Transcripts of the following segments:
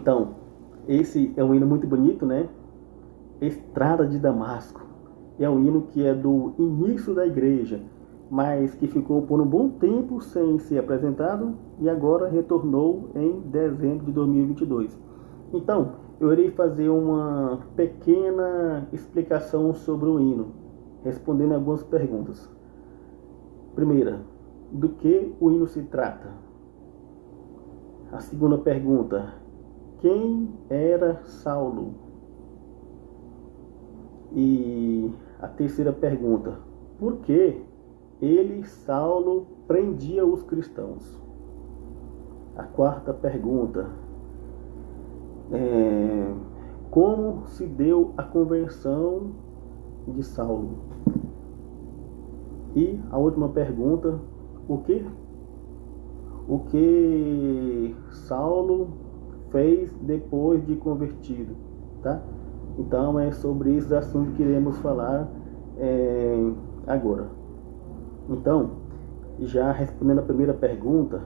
Então, esse é um hino muito bonito, né? Estrada de Damasco. É um hino que é do início da igreja, mas que ficou por um bom tempo sem ser apresentado e agora retornou em dezembro de 2022. Então, eu irei fazer uma pequena explicação sobre o hino, respondendo algumas perguntas. Primeira, do que o hino se trata? A segunda pergunta, quem era Saulo? E a terceira pergunta, por que ele, Saulo, prendia os cristãos? A quarta pergunta, como se deu a conversão de Saulo? E a última pergunta, o que Saulo fez depois de convertido, tá? Então é sobre esses assuntos que iremos falar agora. Então, já respondendo a primeira pergunta,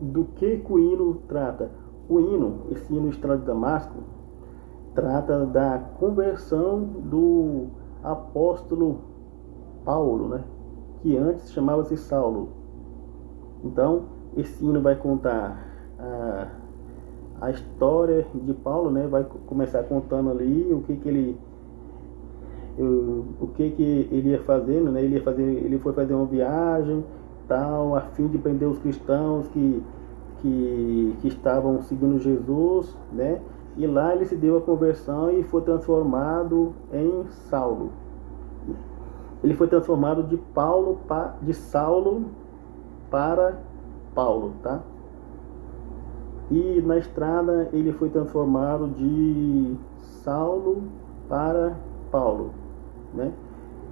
do que o hino trata? O hino, esse hino Estrada de Damasco, trata da conversão do apóstolo Paulo, né? Que antes chamava-se Saulo. Então, esse hino vai contar a história de Paulo, né? Vai começar contando ali o que ele ia fazendo, né? Ele foi fazer uma viagem, tal, a fim de prender os cristãos que estavam seguindo Jesus, né? E lá ele se deu a conversão e foi transformado em Saulo. Ele foi transformado de Saulo para Paulo, tá? E na estrada ele foi transformado de Saulo para Paulo, né?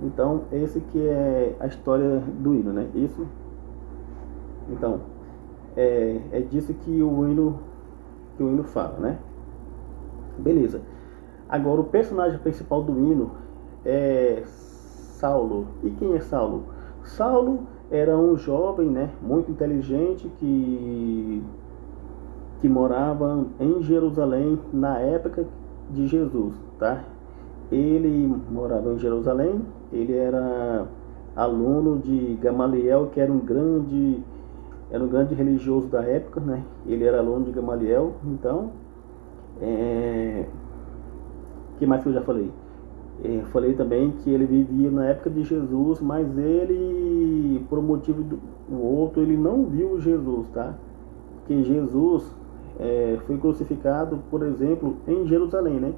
Então, esse que é a história do hino, né? Isso. Então, é disso que o hino fala, né? Beleza. Agora, o personagem principal do hino é Saulo. E quem é Saulo? Saulo era um jovem, né, muito inteligente que morava em Jerusalém na época de Jesus, tá? Ele morava em Jerusalém, ele era aluno de Gamaliel, que era um grande religioso da época, né? Ele era aluno de Gamaliel. Então, que mais que eu já falei? Falei também que ele vivia na época de Jesus, mas ele, por um motivo ou outro, ele não viu Jesus, tá? Porque Jesus foi crucificado, por exemplo, em Jerusalém, né?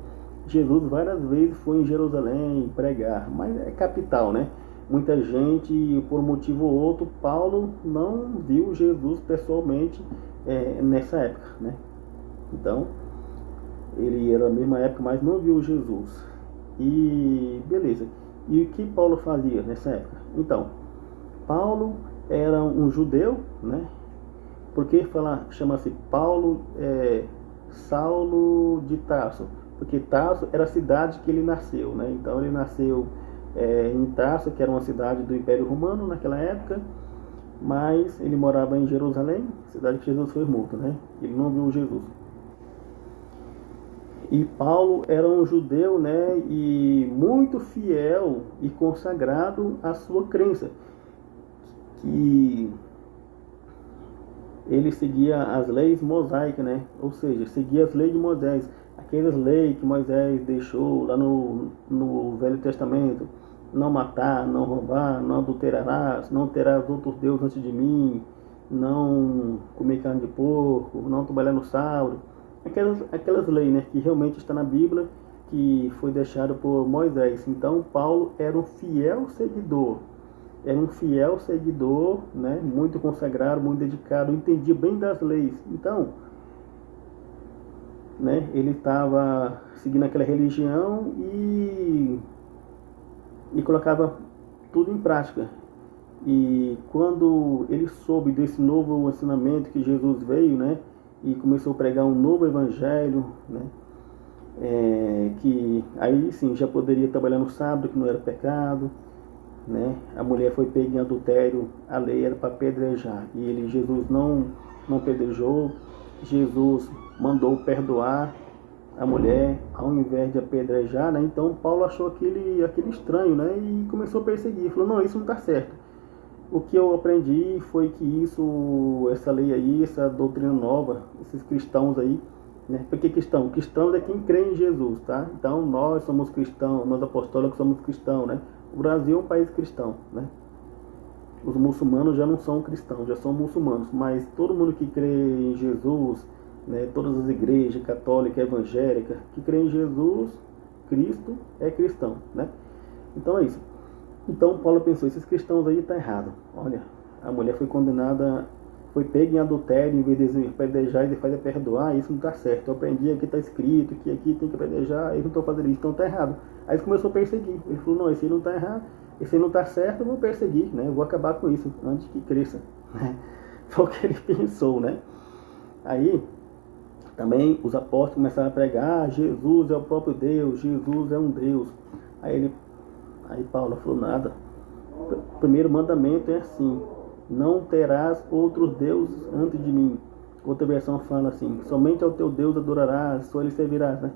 Jesus várias vezes foi em Jerusalém pregar, mas é capital, né? Muita gente, por um motivo ou outro, Paulo não viu Jesus pessoalmente nessa época, né? Então, ele era na mesma época, mas não viu Jesus. E beleza. E o que Paulo fazia nessa época? Então, Paulo era um judeu, né? Porque chama-se Paulo Saulo de Tarso? Porque Tarso era a cidade que ele nasceu, né? Então ele nasceu em Tarso, que era uma cidade do Império Romano naquela época, mas ele morava em Jerusalém, cidade que Jesus foi morto, né? Ele não viu Jesus. E Paulo era um judeu, né, e muito fiel e consagrado à sua crença, que ele seguia as leis mosaicas, né, ou seja, seguia as leis de Moisés, aquelas leis que Moisés deixou lá no Velho Testamento: não matar, não roubar, não adulterarás, não terás outros deuses antes de mim, não comer carne de porco, não trabalhar no sábado. Aquelas leis, né, que realmente está na Bíblia, que foi deixado por Moisés. Então Paulo era um fiel seguidor, né, muito consagrado, muito dedicado, entendia bem das leis. Então, né, ele estava seguindo aquela religião e colocava tudo em prática. E quando ele soube desse novo ensinamento que Jesus veio, né, e começou a pregar um novo evangelho, né, que aí sim já poderia trabalhar no sábado, que não era pecado, né? A mulher foi pega em adultério, a lei era para apedrejar, e Jesus não apedrejou. Jesus mandou perdoar a mulher ao invés de apedrejar, né? Então Paulo achou aquele estranho, né? E começou a perseguir. Falou, não, isso não está certo. O que eu aprendi foi que essa lei aí, essa doutrina nova, esses cristãos aí, né? Por que cristão? Cristãos é quem crê em Jesus, tá? Então nós somos cristãos, nós apostólicos somos cristãos, né? O Brasil é um país cristão, né? Os muçulmanos já não são cristãos, já são muçulmanos, mas todo mundo que crê em Jesus, né, todas as igrejas católicas, evangélicas, que crê em Jesus, Cristo, é cristão, né? Então é isso. Então Paulo pensou, esses cristãos aí tá errado. Olha, a mulher foi condenada, foi pega em adultério, em vez de apedrejar e de fazer perdoar, isso não tá certo. Eu aprendi, aqui tá escrito, que aqui tem que apedrejar, eles não estão fazendo isso, então tá errado. Aí ele começou a perseguir. Ele falou, não, esse aí não tá errado, esse aí não tá certo, eu vou perseguir, né? Eu vou acabar com isso antes que cresça. Foi o que ele pensou, né? Aí também os apóstolos começaram a pregar, Jesus é o próprio Deus, Jesus é um Deus. Aí Paulo falou, nada. O primeiro mandamento é assim, não terás outros deuses antes de mim. Outra versão fala assim, somente ao teu Deus adorarás, só ele servirás, né?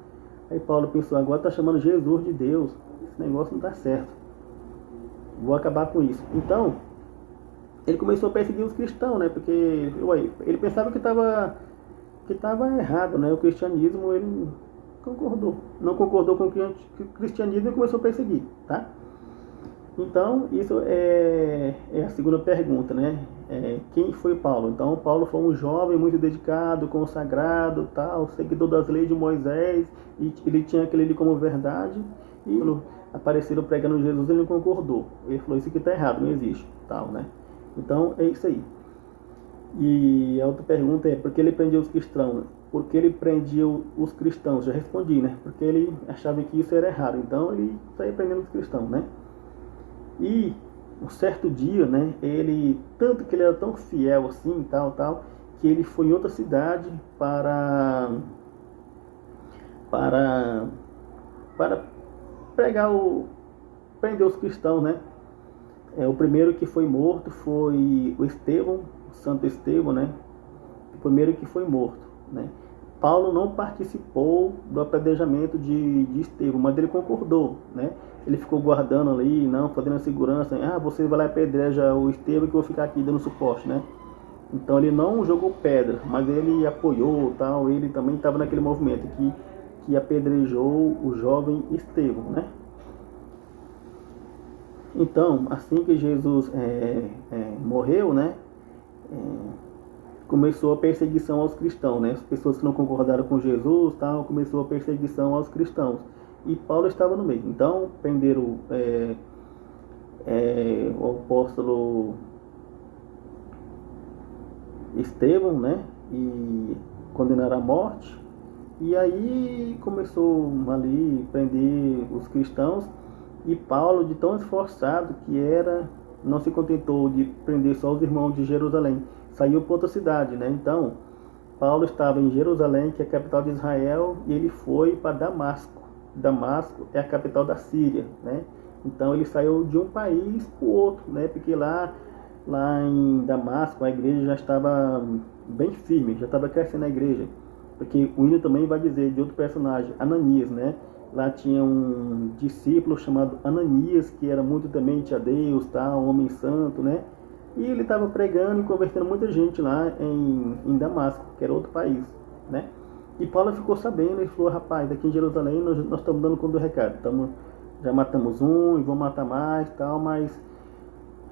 Aí Paulo pensou, agora está chamando Jesus de Deus, esse negócio não está certo, vou acabar com isso. Então, ele começou a perseguir os cristãos, né? Porque ele pensava que estava errado, né? O cristianismo, ele não concordou com o cristianismo e começou a perseguir, tá? Então, isso é a segunda pergunta, né? Quem foi Paulo? Então, Paulo foi um jovem muito dedicado, consagrado, tal, seguidor das leis de Moisés, e ele tinha aquele ali como verdade, e quando apareceram pregando Jesus, ele não concordou. Ele falou, isso aqui está errado, não existe, tal, né? Então, é isso aí. E a outra pergunta é, por que ele prendia os cristãos? Por que ele prendia os cristãos? Já respondi, né? Porque ele achava que isso era errado, então ele saía prendendo os cristãos, né? E um certo dia, né, tanto que ele era tão fiel assim, tal, que ele foi em outra cidade para prender os cristãos, né? O primeiro que foi morto foi o Estevão, o Santo Estevão, né? O primeiro que foi morto, né? Paulo não participou do apedrejamento de Estevão, mas ele concordou, né? Ele ficou guardando ali, não, fazendo a segurança. Você vai lá e apedreja o Estevão que eu vou ficar aqui dando suporte, né? Então ele não jogou pedra, mas ele apoiou, tal. Ele também estava naquele movimento que apedrejou o jovem Estevão, né? Então, assim que Jesus morreu, né? Começou a perseguição aos cristãos, né? As pessoas que não concordaram com Jesus, tal, começou a perseguição aos cristãos. E Paulo estava no meio. Então, prenderam o apóstolo Estevão, né? E condenaram à morte. E aí começou ali a prender os cristãos. E Paulo, de tão esforçado que era, não se contentou de prender só os irmãos de Jerusalém. Saiu para outra cidade, né? Então, Paulo estava em Jerusalém, que é a capital de Israel, e ele foi para Damasco. Damasco é a capital da Síria, né? Então ele saiu de um país para o outro, né? Porque lá em Damasco a igreja já estava bem firme, já estava crescendo a igreja. Porque o hino também vai dizer de outro personagem, Ananias, né? Lá tinha um discípulo chamado Ananias, que era muito temente a Deus, tá? Um homem santo, né? E ele estava pregando e convertendo muita gente lá em Damasco, que era outro país, né? E Paulo ficou sabendo, ele falou, rapaz, aqui em Jerusalém nós estamos dando conta do recado. Já matamos um e vamos matar mais, tal, mas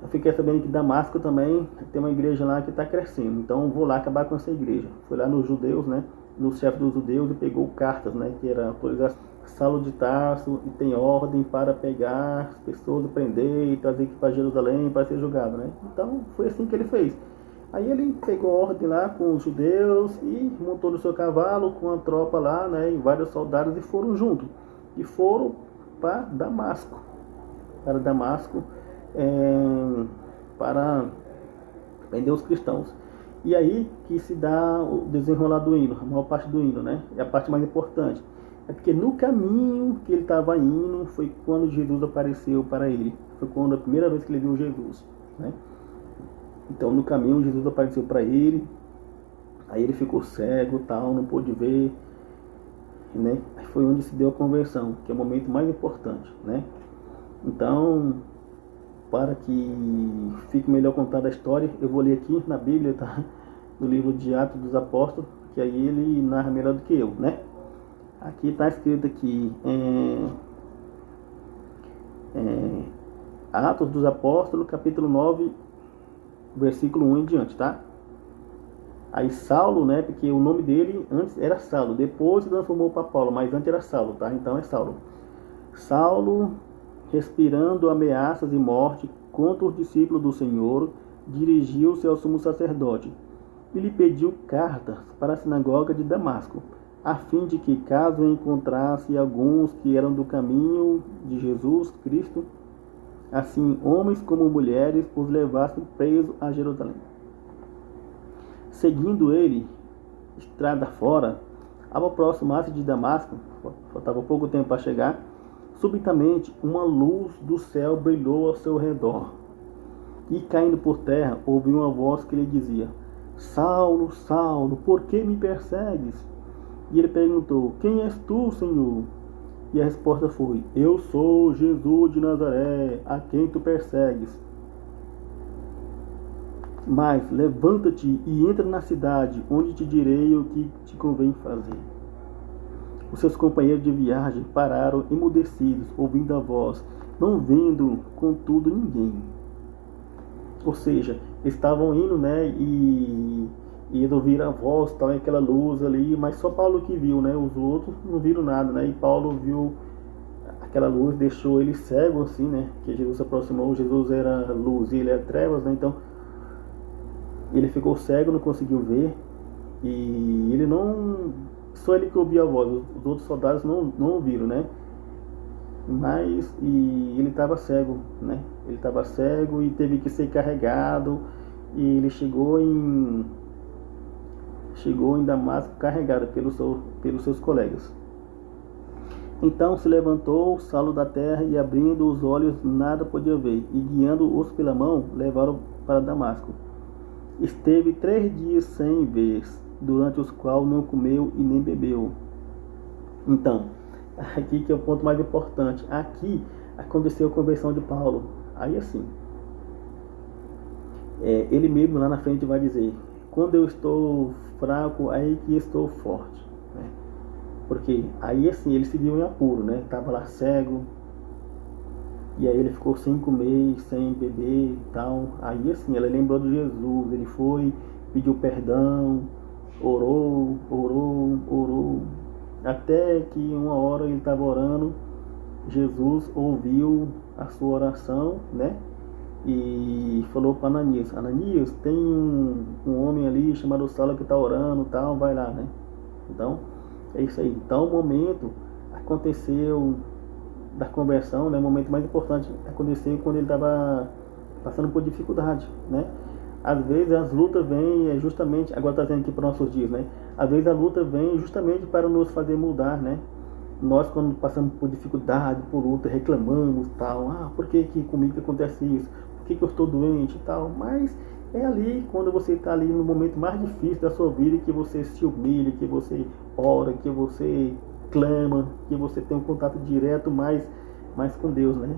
eu fiquei sabendo que Damasco também tem uma igreja lá que está crescendo. Então vou lá acabar com essa igreja. Foi lá nos judeus, né? No chefe dos judeus e pegou cartas, né? Que era autorização. Saulo de Tarso e tem ordem para pegar as pessoas, prender e trazer aqui para Jerusalém para ser julgado, né? Então foi assim que ele fez. Aí ele pegou ordem lá com os judeus e montou no seu cavalo com a tropa lá, né? E vários soldados e foram juntos. E foram para Damasco. Para Damasco, para prender os cristãos. E aí que se dá o desenrolar do hino, a maior parte do hino, né? É a parte mais importante. É porque no caminho que ele estava indo foi quando Jesus apareceu para ele. Foi quando a primeira vez que ele viu Jesus, né? Então no caminho Jesus apareceu para ele. Aí ele ficou cego, tal, não pôde ver, né? Aí foi onde se deu a conversão, que é o momento mais importante, né? Então, para que fique melhor contada a história, eu vou ler aqui na Bíblia, tá? No livro de Atos dos Apóstolos, que aí ele narra melhor do que eu, né? Aqui está escrito aqui, Atos dos Apóstolos, capítulo 9, versículo 1 em diante, tá? Aí Saulo, né, porque o nome dele antes era Saulo, depois se transformou para Paulo, mas antes era Saulo, tá? Então é Saulo. Saulo, respirando ameaças e morte contra os discípulos do Senhor, dirigiu-se ao sumo sacerdote e lhe pediu cartas para a sinagoga de Damasco, a fim de que, caso encontrasse alguns que eram do caminho de Jesus Cristo, assim homens como mulheres, os levassem presos a Jerusalém. Seguindo ele, estrada fora, ao aproximar-se de Damasco, faltava pouco tempo para chegar, subitamente uma luz do céu brilhou ao seu redor. E caindo por terra, ouviu uma voz que lhe dizia: Saulo, Saulo, por que me persegues? E ele perguntou: Quem és tu, Senhor? E a resposta foi: Eu sou Jesus de Nazaré, a quem tu persegues. Mas levanta-te e entra na cidade, onde te direi o que te convém fazer. Os seus companheiros de viagem pararam emudecidos, ouvindo a voz, não vendo, contudo, ninguém. Ou seja, estavam indo, né, e eles ouviram a voz, tal, aquela luz ali, mas só Paulo que viu, né, os outros não viram nada, né, e Paulo viu aquela luz, deixou ele cego, assim, né, que Jesus se aproximou, Jesus era luz e ele era trevas, né, então ele ficou cego, não conseguiu ver, e ele não, só ele que ouvia a voz, os outros soldados não ouviram, né, mas e ele estava cego, né, ele estava cego e teve que ser carregado, e ele chegou em Damasco carregado pelos seus colegas. Então se levantou Saulo da terra e, abrindo os olhos, nada podia ver, e guiando-os pela mão, levaram para Damasco. Esteve 3 dias sem ver, durante os quais não comeu e nem bebeu. Então, aqui que é o ponto mais importante. Aqui aconteceu a conversão de Paulo. Aí assim, ele mesmo lá na frente vai dizer: quando eu estou fraco, aí que estou forte, né? Porque aí assim, ele se viu em apuro, né? Estava lá cego, e aí ele ficou sem comer, sem beber e tal. Aí assim, ele lembrou de Jesus, ele foi, pediu perdão, orou, até que uma hora ele estava orando, Jesus ouviu a sua oração, né? E falou para Ananias: Ananias, tem um homem ali chamado Saulo que está orando, tal, vai lá, né? Então, é isso aí. Então, o momento aconteceu da conversão, né? O momento mais importante aconteceu quando ele estava passando por dificuldade, né? Às vezes as lutas vêm justamente, agora está dizendo aqui para os nossos dias, né? Às vezes a luta vem justamente para nos fazer mudar, né? Nós, quando passamos por dificuldade, por luta, reclamamos, tal, por que comigo que acontece isso? Por que eu estou doente e tal? Mas é ali, quando você está ali no momento mais difícil da sua vida, que você se humilha, que você ora, que você clama, que você tem um contato direto mais com Deus, né?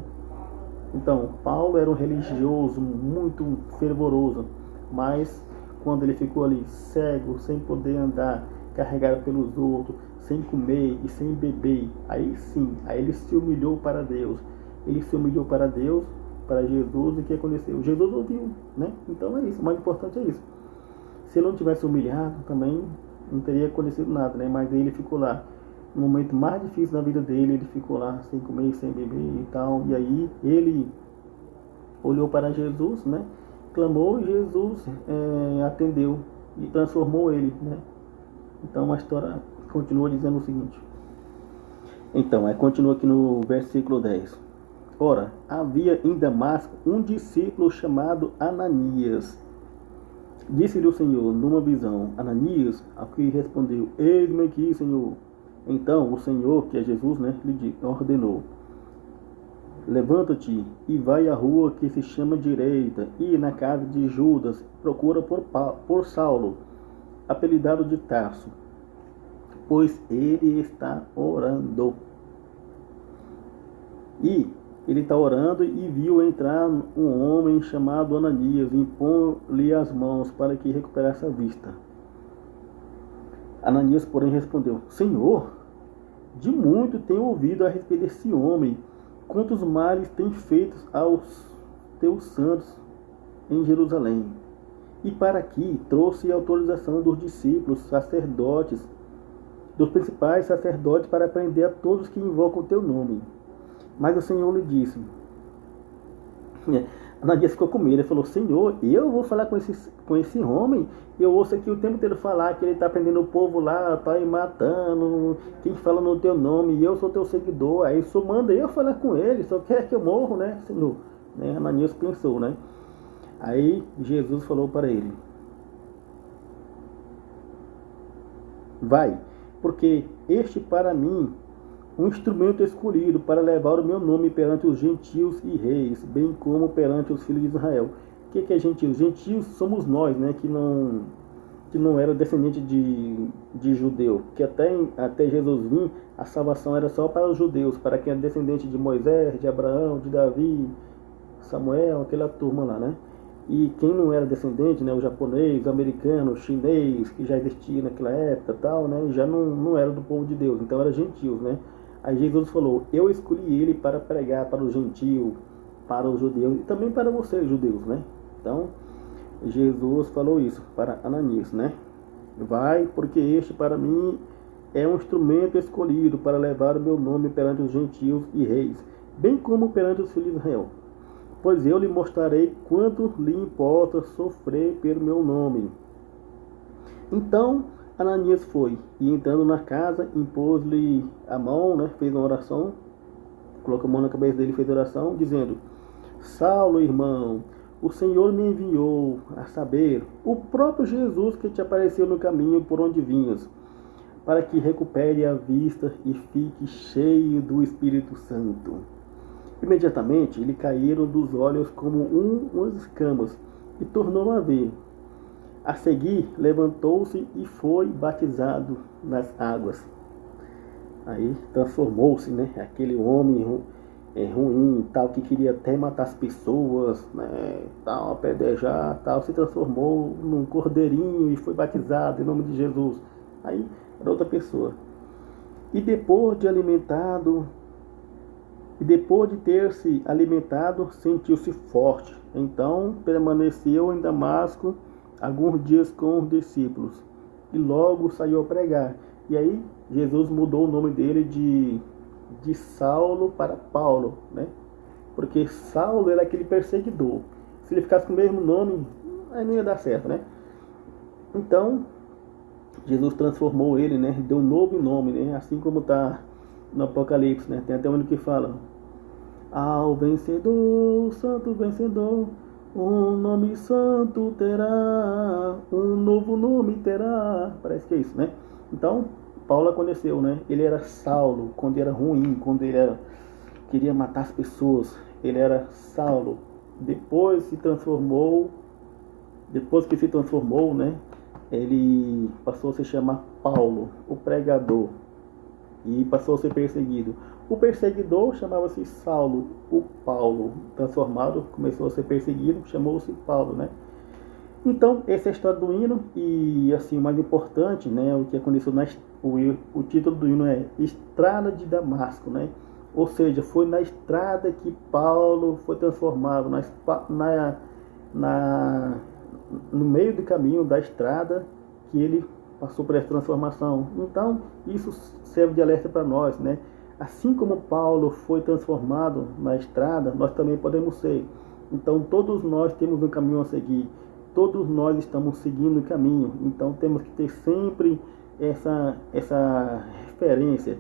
Então, Paulo era um religioso muito fervoroso, mas quando ele ficou ali cego, sem poder andar, carregado pelos outros, sem comer e sem beber, aí sim, aí ele se humilhou para Deus. Ele se humilhou para Deus, para Jesus, e o que aconteceu? Jesus ouviu, né? Então é isso, o mais importante é isso. Se ele não tivesse humilhado, também não teria acontecido nada, né? Mas ele ficou lá, no momento mais difícil da vida dele, ele ficou lá sem comer, sem beber e tal, e aí ele olhou para Jesus, né? Clamou e Jesus atendeu e transformou ele, né? Então a história continua dizendo o seguinte. Então, continua aqui no versículo 10. Ora, havia em Damasco um discípulo chamado Ananias. Disse-lhe o Senhor numa visão: Ananias, ao que respondeu: Eis-me aqui, Senhor. Então o Senhor, que é Jesus, né, lhe ordenou: Levanta-te e vai à rua que se chama Direita, e na casa de Judas procura por Saulo. apelidado de Tarso, pois ele está orando. E ele está orando e viu entrar um homem chamado Ananias e impor-lhe as mãos para que recuperasse a vista. Ananias, porém, respondeu: Senhor, de muito tenho ouvido a respeito desse homem, quantos males tem feito aos teus santos em Jerusalém. E para aqui trouxe a autorização dos discípulos, sacerdotes, dos principais sacerdotes, para prender a todos que invocam o teu nome. Mas o Senhor lhe disse, Ananias ficou com medo, ele falou: Senhor, eu vou falar com esse homem? Eu ouço aqui o tempo inteiro falar que ele está prendendo o povo lá, está aí matando, quem fala no teu nome, e eu sou teu seguidor, aí só manda eu falar com ele, só quer que eu morro, né, Senhor? Né? Ananias pensou, né? Aí Jesus falou para ele: vai, porque este para mim um instrumento escolhido para levar o meu nome perante os gentios e reis, bem como perante os filhos de Israel. O que é gentios? Gentios somos nós, né, que não era descendente de judeu, que até Jesus vir, a salvação era só para os judeus, para quem é descendente de Moisés, de Abraão, de Davi, Samuel, aquela turma lá, né? E quem não era descendente, né, o japonês, o americano, o chinês, que já existia naquela época, tal, né, já não era do povo de Deus, então era gentios, né? Aí Jesus falou: eu escolhi ele para pregar para os gentios, para os judeus e também para vocês, judeus, né? Então, Jesus falou isso para Ananias, né? Vai, porque este para mim é um instrumento escolhido para levar o meu nome perante os gentios e reis, bem como perante os filhos de Israel. Pois eu lhe mostrarei quanto lhe importa sofrer pelo meu nome. Então Ananias foi, e entrando na casa, impôs-lhe a mão, né, fez uma oração, colocou a mão na cabeça dele e fez oração, dizendo: Saulo, irmão, o Senhor me enviou, a saber, o próprio Jesus que te apareceu no caminho por onde vinhas, para que recupere a vista e fique cheio do Espírito Santo. Imediatamente lhe caíram dos olhos como umas escamas, e tornou a ver. A seguir, levantou-se e foi batizado nas águas. Aí transformou-se, né? Aquele homem ruim, tal, que queria até matar as pessoas, né? Tal, apedrejar, tal, se transformou num cordeirinho e foi batizado em nome de Jesus. Aí era outra pessoa. E depois de ter se alimentado, sentiu-se forte. Então permaneceu em Damasco alguns dias com os discípulos e logo saiu a pregar. E aí Jesus mudou o nome dele de Saulo para Paulo, né? Porque Saulo era aquele perseguidor. Se ele ficasse com o mesmo nome, aí não ia dar certo, né? Então Jesus transformou ele, né? Deu um novo nome, né? Assim como está no Apocalipse, né? Tem até um que fala: ao vencedor, santo vencedor, um nome santo terá, um novo nome terá. Parece que é isso, né? Então, Paulo aconteceu, né? Ele era Saulo, quando era ruim, quando ele queria matar as pessoas. Ele era Saulo. Depois que se transformou, né? Ele passou a se chamar Paulo, o pregador, e passou a ser perseguido. O perseguidor chamava-se Saulo, o Paulo, transformado, começou a ser perseguido, chamou-se Paulo, né? Então, essa é a história do hino, e assim, o mais importante, né, o que aconteceu, o título do hino é Estrada de Damasco, né? Ou seja, foi na estrada que Paulo foi transformado, no meio do caminho da estrada que ele passou por essa transformação. Então, isso serve de alerta para nós, né? Assim como Paulo foi transformado na estrada, nós também podemos ser. Então, todos nós temos um caminho a seguir. Todos nós estamos seguindo o caminho. Então, temos que ter sempre essa referência.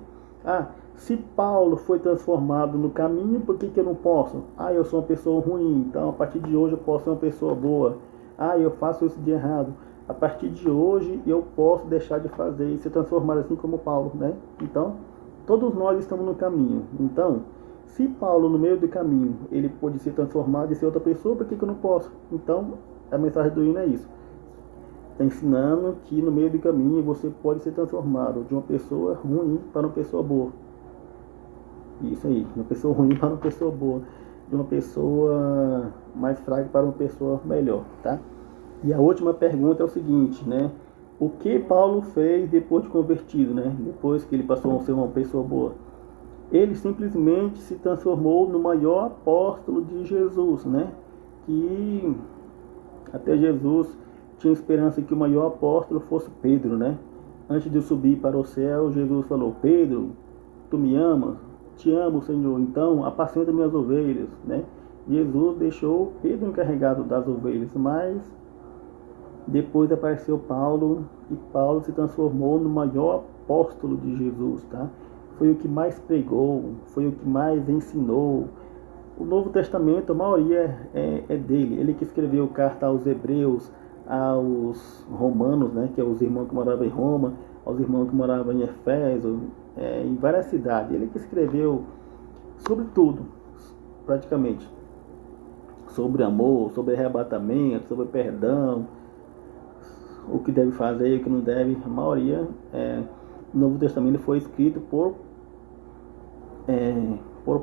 Se Paulo foi transformado no caminho, por que eu não posso? Eu sou uma pessoa ruim, então a partir de hoje eu posso ser uma pessoa boa. Eu faço isso de errado. A partir de hoje eu posso deixar de fazer e se transformar assim como Paulo, né? Então, todos nós estamos no caminho. Então, se Paulo no meio do caminho, ele pôde ser transformado e ser outra pessoa, por que eu não posso? Então, a mensagem do hino é isso. Está ensinando que no meio do caminho você pode ser transformado de uma pessoa ruim para uma pessoa boa. Isso aí, de uma pessoa ruim para uma pessoa boa. De uma pessoa mais fraca para uma pessoa melhor, tá? E a última pergunta é o seguinte, né? O que Paulo fez depois de convertido, né? Depois que ele passou a ser uma pessoa boa? Ele simplesmente se transformou no maior apóstolo de Jesus, né? Que até Jesus tinha esperança que o maior apóstolo fosse Pedro, né? Antes de subir para o céu, Jesus falou: Pedro, tu me amas? Te amo, Senhor. Então, apacenta minhas ovelhas, né? Jesus deixou Pedro encarregado das ovelhas, mas depois apareceu Paulo e Paulo se transformou no maior apóstolo de Jesus, tá? Foi o que mais pregou, foi o que mais ensinou. O Novo Testamento, a maioria é dele. Ele que escreveu carta aos Hebreus, aos Romanos, né, que é os irmãos que moravam em Roma, aos irmãos que moravam em Efésio, em várias cidades. Ele que escreveu sobre tudo, praticamente. Sobre amor, sobre arrebatamento, sobre perdão, o que deve fazer e o que não deve. A maioria, o Novo Testamento foi escrito por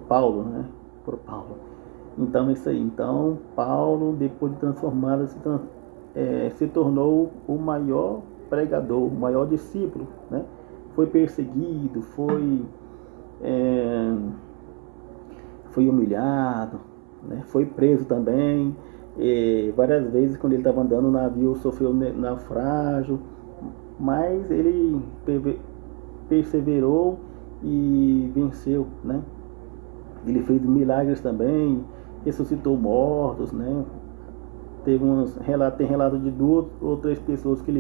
Paulo, né? Por Paulo. Então, isso aí. Então, Paulo, depois de transformado, se tornou o maior pregador, o maior discípulo, né? Foi perseguido, foi humilhado, né? Foi preso também. Várias vezes, quando ele estava andando no navio, sofreu naufrágio, mas ele perseverou e venceu, né? Ele fez milagres também, ressuscitou mortos, né? Tem relato de 2 ou 3 pessoas que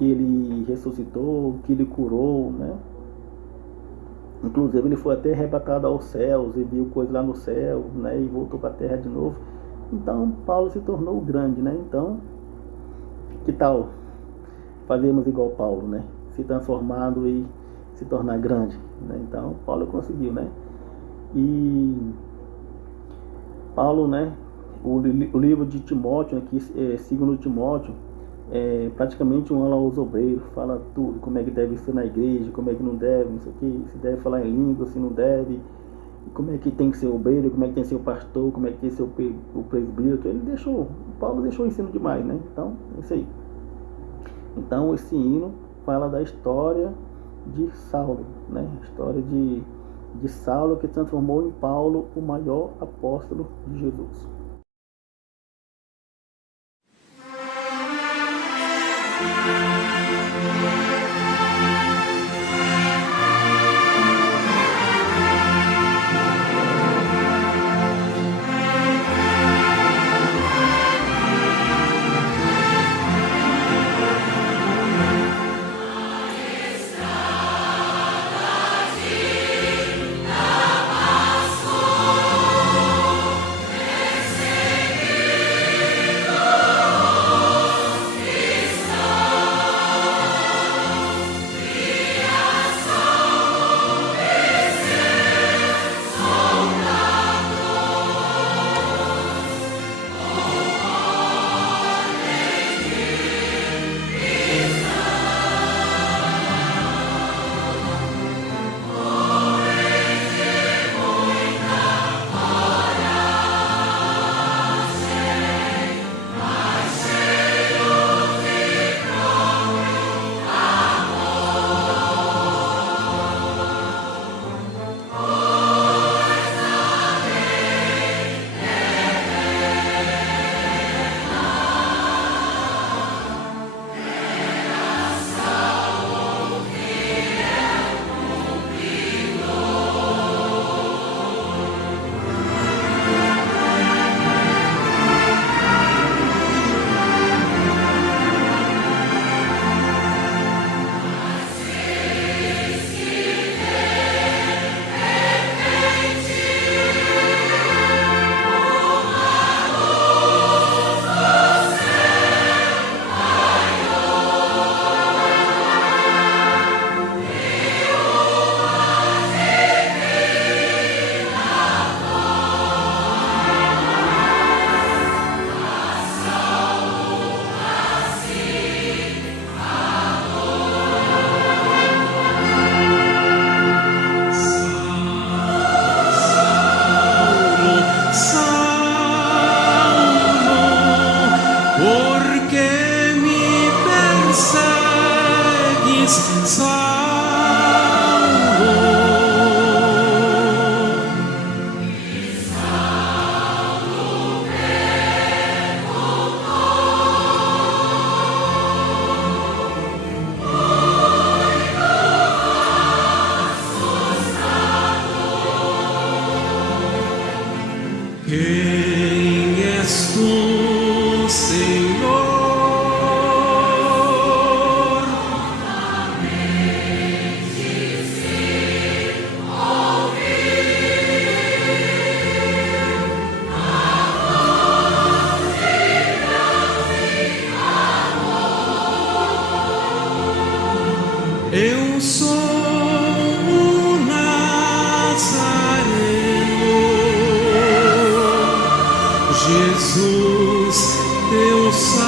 ele ressuscitou, que ele curou, né? Inclusive ele foi até arrebatado aos céus e viu coisas lá no céu, né? E voltou para a terra de novo. Então Paulo se tornou grande, né? Então, que tal fazermos igual Paulo, né? Se transformado e se tornar grande, né? Então Paulo conseguiu, né? E Paulo, né? O livro de Timóteo, aqui, segundo Timóteo, é praticamente um aula aos obreiros, fala tudo, como é que deve ser na igreja, como é que não deve, não sei o que, se deve falar em língua, se não deve, como é que tem que ser o obreiro, como é que tem que ser o pastor, como é que tem que ser o presbítero. Paulo deixou o ensino demais, né? Então, é isso aí. Então, esse hino fala da história de Saulo, né? História de Saulo, que transformou em Paulo o maior apóstolo de Jesus. Senhor. Eu sou o Nazareno, Jesus, teu Salvador.